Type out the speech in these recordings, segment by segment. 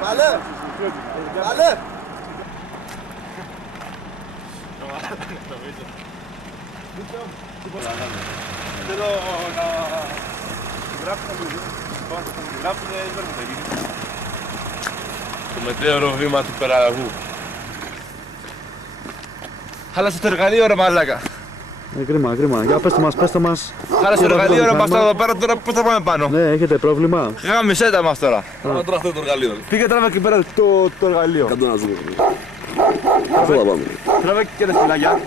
Salih! Salih! Θέλω να γράψω το μετέωρο βήμα του Περαγού. Χάλασε το εργαλείο ρε μαλάκα. Κρίμα, κρίμα. Για πες το μας. Χάλασε το εργαλείο ρε μας εδώ πέρα, τώρα πώς θα πάμε πάνω. Ναι, έχετε πρόβλημα. Γάμισε τα μας τώρα. Θα τραχθεί το εργαλείο. Πήγε τράβα εκεί πέρα το εργαλείο. Κάτω να ζούμε. Αυτό θα πάμε. Τράβα και τα στυλάκια.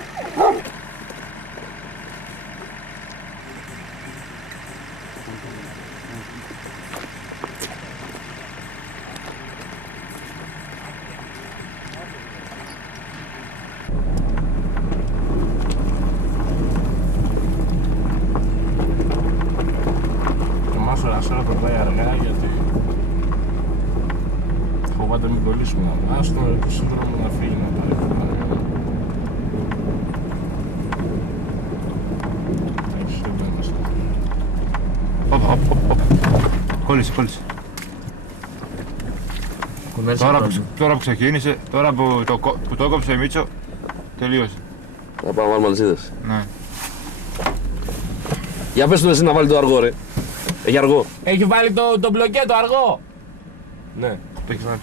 Τώρα περνάει αργά γιατί φοβάται μην κολλήσουμε. Ας το σύνδρομο να φύγει να πάρει. Έχεις το μέσα. Κόλλησε. Τώρα που ξεκίνησε, τώρα που το έκοψε η Μίτσο, τελείωσε. Να πάμε να βάλουμε αλυσίδες. Ναι. Για πες του εσύ να βάλει το αργό ρε. Έχει αργό. Έχει βάλει το μπλοκέ, το αργό. Ναι. Το έχεις βάλει.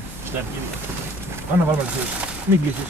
Πάμε να βάλουμε τις. Μην κλείσεις.